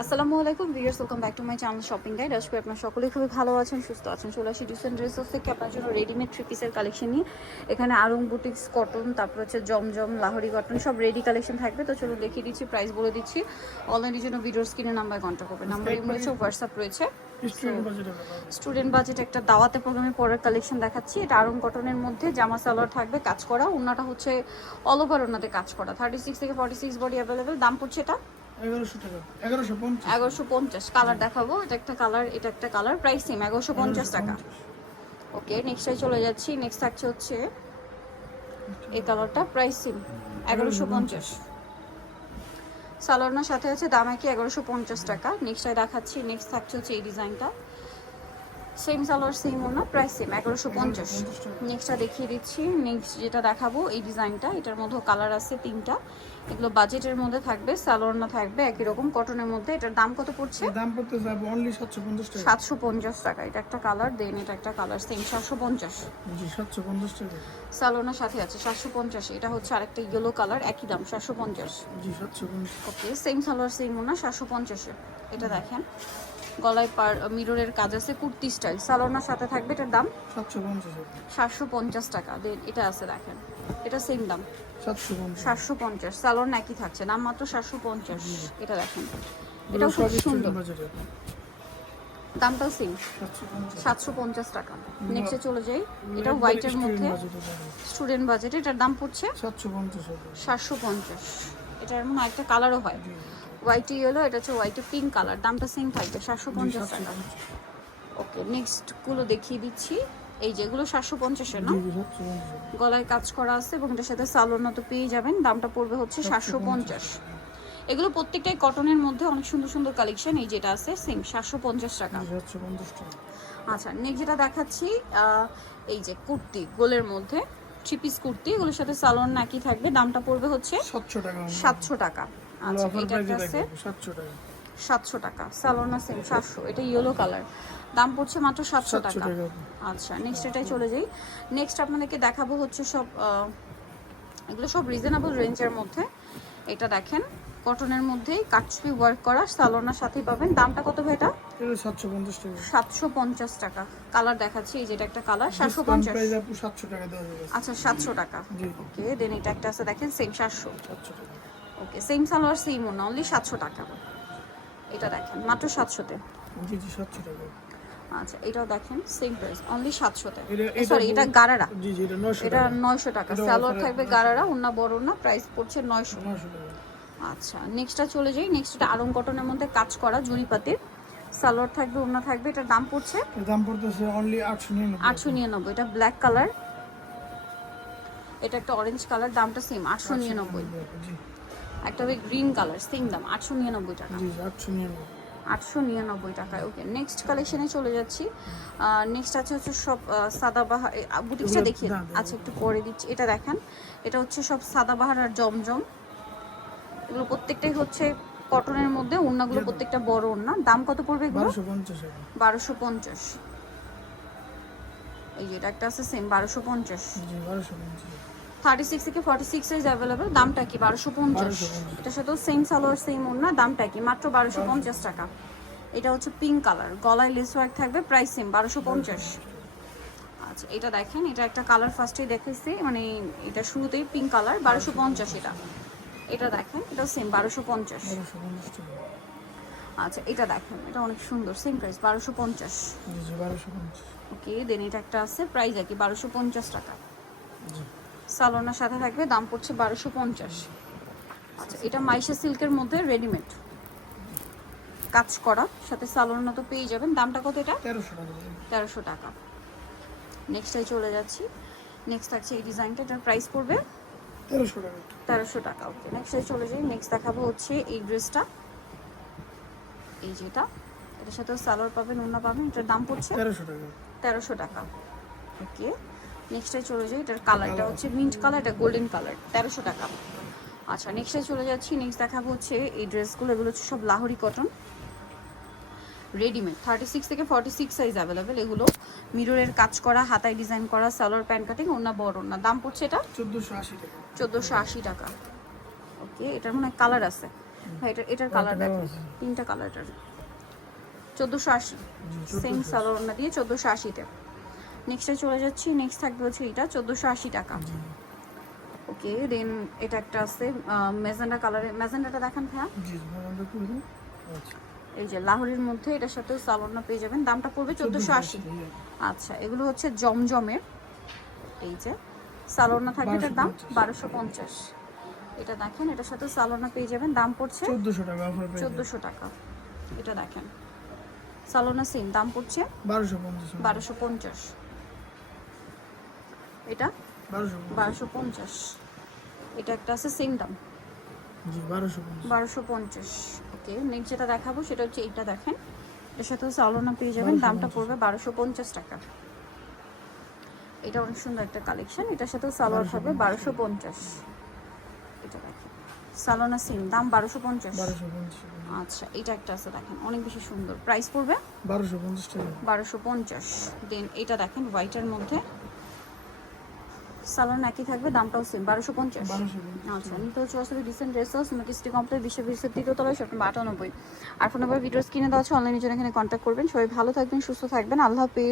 আসসালামু আলাইকুম viewers welcome back to my channel shopping guide আজকে আপনারা সকলেই খুবই ভালো আছেন সুস্থ আছেন। চলে আসি ডিসেন্ট ড্রেসেস থেকে আপনার জন্য রেডিমেড থ্রি পিসের কালেকশন নিয়ে। এখানে আরং বুটিক্স কটন তারপর হচ্ছে জমজম লাহরি কটন সব রেডি কালেকশন থাকবে। তো চলো দেখিয়ে দিচ্ছি প্রাইস বলে দিচ্ছি। অনলাইনের জন্য ভিডিওর স্ক্রিনে নাম্বার কন্ট্যাক্ট করবে নাম্বার রয়েছে। হোয়াটসঅ্যাপ রয়েছে স্টুডেন্ট স্টুডেন্ট বাজেট একটা দাওয়াতে প্রোগ্রামে পরের কালেকশন দেখাচ্ছি। এটা আরং কটনের মধ্যে জামা সালোয়ার থাকবে কাজ করা। ওনাটা হচ্ছে অল ওভার ওনাতে কাজ করা। থার্টি সিক্স থেকে ফর্টি সিক্স বডি অ্যাভেলেবেল দাম পড়ছে এটা এগারোশো পঞ্চাশ। কালার দেখাবো। এটা একটা কালার এটা একটা কালার প্রাইস সেম এগারোশো পঞ্চাশ টাকা। ওকে নেক্সটে চলে যাচ্ছি নেক্সট থাকছে হচ্ছে এই কালারটা প্রাইস সেম এগারোশো পঞ্চাশ। সালোয়ারনার সাথে আছে দাম কি এগারোশো পঞ্চাশ টাকা। নেক্সটে দেখাচ্ছি নেক্সট থাকছে হচ্ছে এই ডিজাইনটা সেম সালোয়ার সেম ওনা প্রাইস সেম এগারোশো পঞ্চাশ। নেক্সটটা দেখিয়ে দিচ্ছি নেক্সট যেটা দেখাবো এই ডিজাইনটা এটার মধ্যে কালার আছে তিনটা। এগুলো বাজেটের মধ্যে থাকবে সালোয়ারনা থাকবে একই রকম কটনের মধ্যে। এটার দাম কত পড়ছে? দাম পড়তে যাবে অনলি সাতশো পঞ্চাশ টাকা। সাতশো পঞ্চাশ টাকা। এটা একটা কালার দেন এটা একটা কালার সেম সাতশো পঞ্চাশ। জি সাতশো পঞ্চাশ টাকা। সালোনার সাথে আছে সাতশো পঞ্চাশ। এটা হচ্ছে আরেকটা ইয়েলো কালার একই দাম সাতশো পঞ্চাশ। জি সাতশো পঞ্চাশ। ওকে সেম সালোয়ার সেম ওনা সাতশো পঞ্চাশে। এটা দেখেন। গলায় পার মিররের কাজ আছে কুর্তি স্টাইল সালোনার সাথে থাকবে এটার দাম? সাতশো পঞ্চাশ টাকা। দেন এটা আছে দেখেন। এটা সেম দাম। সাতশো পঞ্চাশ। সালোয়ার একই থাকছে। দাম মাত্র সাতশো পঞ্চাশ। এটা দেখেন। এটাও খুব সুন্দর। দামটাও সেম সাতশো পঞ্চাশ। টাকা। নেক্সটে চলে যাই। এটা হোয়াইটের মধ্যে। স্টুডেন্ট বাজেট এটার দাম পড়ছে সাতশো পঞ্চাশ সাতশো পঞ্চাশ। এটার এমন একটা কালারও হয়। হোয়াইট ইয়েলো এটা হচ্ছে হোয়াইটে পিঙ্ক কালার দামটা সেম থাকবে সাতশো পঞ্চাশ টাকা। ওকে নেক্সটগুলো দেখিয়ে দিচ্ছি। এই যেগুলো সাতশো পঞ্চাশের না? পঞ্চাশ গলায় কাজ করা আছে এবং এটার সাথে সালোনা তো পেয়ে যাবেন। দামটা পড়বে হচ্ছে সাতশো পঞ্চাশ। এগুলো প্রত্যেকটাই কটনের মধ্যে অনেক সুন্দর সুন্দর কালেকশন এই যেটা আছে সেম সাতশো পঞ্চাশ টাকা। পঞ্চাশ আচ্ছা নেক্সট যেটা দেখাচ্ছি এই যে কুর্তি গোলের মধ্যে থ্রি পিস কুর্তি এগুলোর সাথে সালোয়ার নাকি থাকবে। দামটা পড়বে হচ্ছে সাতশো টাকা। সাতশো টাকা। আচ্ছা অফার এটা প্রাইসে একটা আছে দেখব সাতশো টাকা। সাতশো টাকা সালোনা সেম সাতশো এটা ইয়েলো কালার দাম পড়ছে মাত্র সাতশো সাতশো টাকা। টাকা। আচ্ছা নেক্সট এটাই চলে যাই। নেক্সট আপনাদেরকে দেখাবো হচ্ছে সব এগুলো সব রিজনেবল রেঞ্জের মধ্যে। এটা দেখেন কটনের মধ্যেই কাটছবি ওয়ার্ক করা সালোনার সাথেই পাবেন। দামটা কত ভাই এটা? এটা সাতশো পঞ্চাশ টাকা। সাতশো পঞ্চাশ টাকা। কালার দেখাচ্ছি এই যেটা একটা কালার সাতশো ডিসকাউন্ট পঞ্চাশ। প্রাইস আপু সাতশো টাকা দেওয়া যাবে। আচ্ছা সাতশো টাকা। জি। ওকে দেন এটা একটা আছে দেখেন সেম সাতশো। সাতশো টাকা। ওকে সেম সালোয়ার সেম না অনলি সাতশো টাকা। এটা দেখেন মাত্র সাতশোতে। জি জি সাতশো টাকা। আচ্ছা এটাও দেখেন সেম প্রাইস অনলি সাতশোতে। এটা- এটা সরি এটা বল- গারারা। জি জি এটা নয়শো এটা নয়শো টাকা। সালোয়ার থাকবে 900 গারারা অন্য বড় না প্রাইস পড়ছে নয়শো। আচ্ছা নেক্সটটা চলে যাই নেক্সটটা আরং কটনের মধ্যে কাজ করা জুরি পাতির। সালোয়ার থাকবে ওনা থাকবে এটার দাম পড়ছে? দাম পড়তেছে অনলি আটশো নিরানব্বই আটশো নিরানব্বই এটা ব্ল্যাক কালার এটা একটা অরেঞ্জ কালার দামটা সেম আটশো নিরানব্বই জি। একটা হবে গ্রিন কালার সেম দাম আটশো নিরানব্বই টাকা। আটশো নিরানব্বই। আটশো নিরানব্বই টাকায় ওকে নেক্সট কালেকশনে চলে যাচ্ছি। নেক্সট আছে হচ্ছে সব সাদাবাহার বুটিকটা দেখিয়ে। আচ্ছা একটু পরে দিচ্ছি এটা দেখেন। এটা হচ্ছে সব সাদাবাহার আর জমজম। এগুলো প্রত্যেকটাই হচ্ছে কটনের মধ্যে ওড়নাগুলো প্রত্যেকটা বড় ওড়না। দাম কত পড়বে এগুলো? বারোশো পঞ্চাশ টাকা বারোশো পঞ্চাশ। এই যে এটা একটা আছে সেম বারোশো পঞ্চাশ। বারোশো পঞ্চাশ। থার্টি সিক্স থেকে ফর্টি সিক্স সাইজ অ্যাভেলেবেল দামটা কি? বারোশো পঞ্চাশ। 1250 এটার সাথেও সেম সালোয়ার সেম ওড়না দামটা কি? মাত্র বারোশো পঞ্চাশ টাকা। এটা হচ্ছে পিঙ্ক কালার গলায় লেস ওয়ার্ক থাকবে প্রাইস সেম বারোশো পঞ্চাশ। আচ্ছা এটা দেখেন এটা একটা কালার ফার্স্টেই দেখেছি মানে এটা শুরুতেই পিঙ্ক কালার বারোশো পঞ্চাশ এটা। এটা দেখেন এটা সেম বারোশো পঞ্চাশ। আচ্ছা এটা দেখেন এটা অনেক সুন্দর সেম প্রাইস বারোশো পঞ্চাশ। ওকে দেন এটা একটা আছে প্রাইস আর কি বারোশো পঞ্চাশ টাকা। জি। সালোনার সাথে থাকবে দাম পড়ছে বারোশো পঞ্চাশ। আচ্ছা এটা মাইশা সিল্কের মধ্যে রেডিমেড কাজ করা সাথে সালোনা তো পেয়ে যাবেন। দামটা কত এটা? তেরোশো টাকা। তেরোশো টাকা। নেক্সটটাই চলে যাচ্ছি। নেক্সট থাকছে এই ডিজাইনটা এটার প্রাইস পড়বে তেরোশো টাকা। তেরোশো টাকা। ওকে নেক্সটে চলে যাই। নেক্সট দেখাবো হচ্ছে এই ড্রেসটা এই যেটা এটার সাথেও সালোয়ার পাবেন অন্য পাবেন এটার দাম পড়ছে তেরোশো টাকা। তেরোশো টাকা। ওকে নেক্সটে চলে যাই এটার কালারটা হচ্ছে মিন্ট কালার এটা গোল্ডেন কালার তেরোশো টাকা। আচ্ছা নেক্সটে চলে যাচ্ছি নেক্সট দেখাবো হচ্ছে এই ড্রেসগুলো এগুলো হচ্ছে সব Lahori cotton readymade thirty six থেকে ফর্টি সিক্স সাইজ অ্যাভেলেবেল এগুলো মিররের কাজ করা হাতায় ডিজাইন করা সালোয়ার প্যান্ট কাটিং অন্য বড় না দাম পড়ছে এটা? চোদ্দোশো আশি টাকা। চোদ্দোশো আশি টাকা। ওকে এটার মনে হয় কালার আছে। ভাই এটা এটার কালার আরেকটা তিনটা কালার এটার। চোদ্দোশো আশি সেম 1400 সালোয়ারটা দিয়ে চোদ্দোশো আশিতে নেক্সটে চলে যাচ্ছি। নেক্সট থাকবে হচ্ছে এটা চোদ্দোশো আশি টাকা। ওকে দেন এটা একটা আছে মেজেন্ডা কালারের মেজেন্ডাটা দেখান আচ্ছা। এই যে লাহোরের মধ্যে এটার সাথেও সালোয়ারটা পেয়ে যাবেন। দামটা পড়বে চোদ্দোশো আশি আচ্ছা এগুলো হচ্ছে জমজমের। এই যে সালোনা থাকবে এটার দাম বারোশো পঞ্চাশ। এটা দেখেন এটার সাথে সালোনা পেয়ে যাবেন। দাম পড়ছে চোদ্দশো টাকা চোদ্দোশো টাকা। এটা দেখেন। সালোনা সেম দাম পড়ছে বারোশো পঞ্চাশ। বারোশো পঞ্চাশ। এটা? বারোশো পঞ্চাশ। এটা একটা আছে সেম দাম। বারোশো পঞ্চাশ। ওকে নেক্সট যেটা দেখাবো সেটা হচ্ছে এইটা দেখেন। এটার সাথে সালোনা পেয়ে যাবেন। দামটা পড়বে বারোশো পঞ্চাশ টাকা। এটা অনেক সুন্দর একটা কালেকশন এটার সাথে সালোয়ার থাকবে বারোশো পঞ্চাশ। এটা দেখেন। সালোনা সিম দাম বারোশো পঞ্চাশ। আচ্ছা এটা একটা আছে দেখেন। অনেক বেশি সুন্দর। প্রাইস পড়বে? বারোশো পঞ্চাশ বারোশো পঞ্চাশ। দেন এটা দেখেন হোয়াইটের মধ্যে। সালোন একই থাকবে দামটাও সেম বারোশো পঞ্চাশ। আচ্ছা নিতে হচ্ছে আসলে recent dress house city complex বিশ্ব বিশ্বর তৃতীয় তলায় শপ নম্বর আটানব্বই। আর ফোন নাম্বার ভিডিওস কিনে দেওয়া আছে অনলাইনে জন্য এখানে কন্ট্যাক্ট করবেন। সবাই ভালো থাকবেন সুস্থ থাকবেন। আল্লাহ হাফিজ।